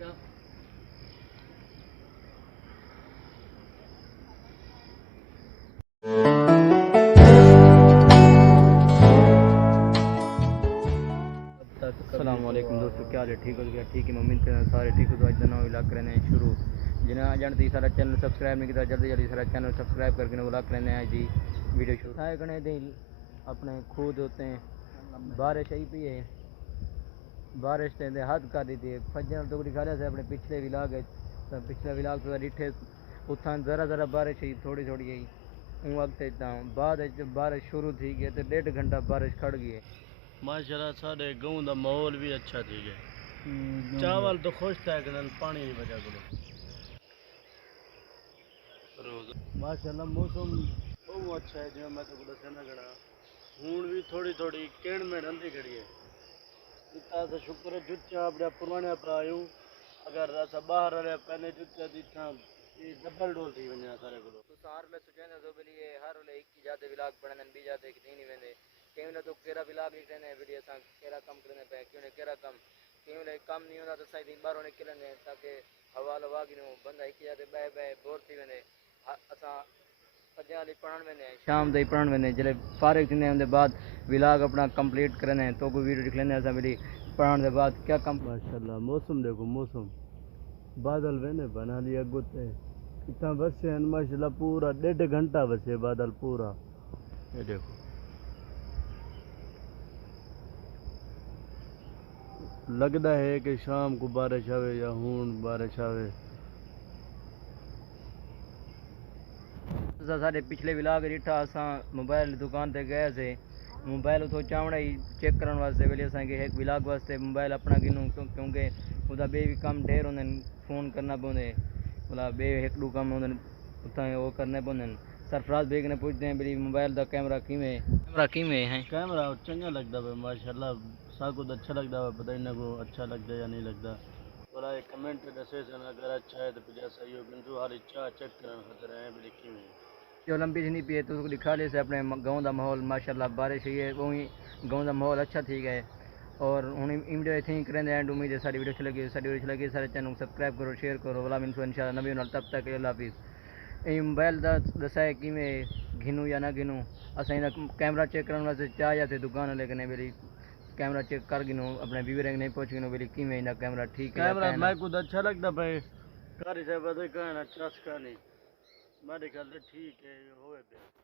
क्या अस्सलाम वालेकुम दोस्तों, क्या हाल है? ठीक हो गया? ठीक है, उम्मीद करना सारे ठीक हो। तो आज नवा व्लॉग करने हैं शुरू। जिन्हें जानते ही सारा चैनल सब्सक्राइब नहीं किया, जल्दी जल्दी सारा चैनल सब्सक्राइब करके व्लॉग करने हैं जी वीडियो शुरू। सारे कने दिन अपने खुद होते हैं, बारिश आई पी है, बारिश ने हद कर दी थी। फजर तो दिखा रहे थे अपने पिछले व्लॉग है, पिछले व्लॉग तो डिठे उतना ज़रा ज़रा बारिश आई, थोड़ी थोड़ी आई। उन वक्त इतना बाद जब बारिश शुरू थी गई तो 1.5 घंटा बारिश खड़ गई है। माशाल्लाह साढ़े गाँव का माहौल भी अच्छा थी गया। चावल तो खुश था कि पानी की वजह को माशाल्लाह मौसम बहुत अच्छा है। जो मैं तो दसा ना खड़ा हूँ भी थोड़ी थोड़ी केड़ में रंधी खड़ी है। इतना तो शुक्र है जुत्तियाँ अपने पुराने पर आयूँ। अगर असा बाहर रहे पहले जुत्तियाँ इतना डबल डोल थी वञा सारे को तो सार ले सुझाने तो बली ये हर ले एक की जाते व्लॉग बनन बी जाते कि नहीं वेंदे केवल तो केरा व्लॉग लिखने ने वीडियो सा केरा कम करने पे क्यों ने केरा कम केवल काम नहीं होता तो सही दिन बाहर निकलने ताकि हवा लवा की नो बंदा एक जाते बे बे बोर थी वेंदे असा अजाली पढ़न वेंदे शाम दे पढ़न वेंदे जले फारिग थींदे उनके बाद व्लॉग अपना कंप्लीट करने तो कोई वीडियो लिख लेने असा मिली पढ़न के बाद क्या कम। माशाल्लाह मौसम देखो मौसम बादल वेने बना लिया गुते इतना बरसे हैं माशाल्लाह पूरा 1.5 घंटा बसे बादल पूरा। ये देखो लगता है कि शाम को बारिश आवे या हूं बारिश आवे। साढ़े पिछले व्लॉग डिठा असा मोबाइल दुकान ते गए थे मोबाइल उतो चावड़ा ही चेक करने वास्ते वेले असांखे एक व्लॉग वास्ते मोबाइल अपना गिनूं क्योंकि उदा बे भी कम ढेर होंदे फ़ोन करना पौंदे भला बे एक दो कम होंदे उतना वो करने पौंदे। सरफराज बेग ने पूछते हैं मेरी मोबाइल का कैमरा है कैमरा चंगा लगता है माशाल्लाह साको तो अच्छा लगता है पता ही ना को अच्छा लगता है या नहीं लगता। और एक कमेंट दसे अगर अच्छा है तो फिर सही हो किंतु हर इच्छा चेक करने खातर है भी लिखी हुई जो लंबी जिंदगी पिए तो दिखा ले से अपने गाँव का माहौल माशाल्लाह बारिश हुई है वो ही गाँव का माहौल अच्छा थी गए। और हूँ वीडियो इतनी ही करें एंड उम्मीद है सारी वीडियो अच्छी लगी सारे चैनल को सब्सक्राइब करो शेयर करो वाला मिनसो इंशाल्लाह नबी तब तक अल्लाह हाफिज़। ये मोबाइल का दसा है कि मैं घिनूँ या ना घिनूँ असा कैमरा चेक करने वास्ते चाह जाते दुकान लेकिन मेरी कैमरा चेक कर गिनूँ अपने व्यूअर नहीं पहुँच गिनूँ मेरी कि मैं कैमरा ठीक है कैमरा मैं खुद अच्छा लगता भाई कारी साहब कहना अच्छा नहीं मेरे ख्याल से ठीक है होए पे।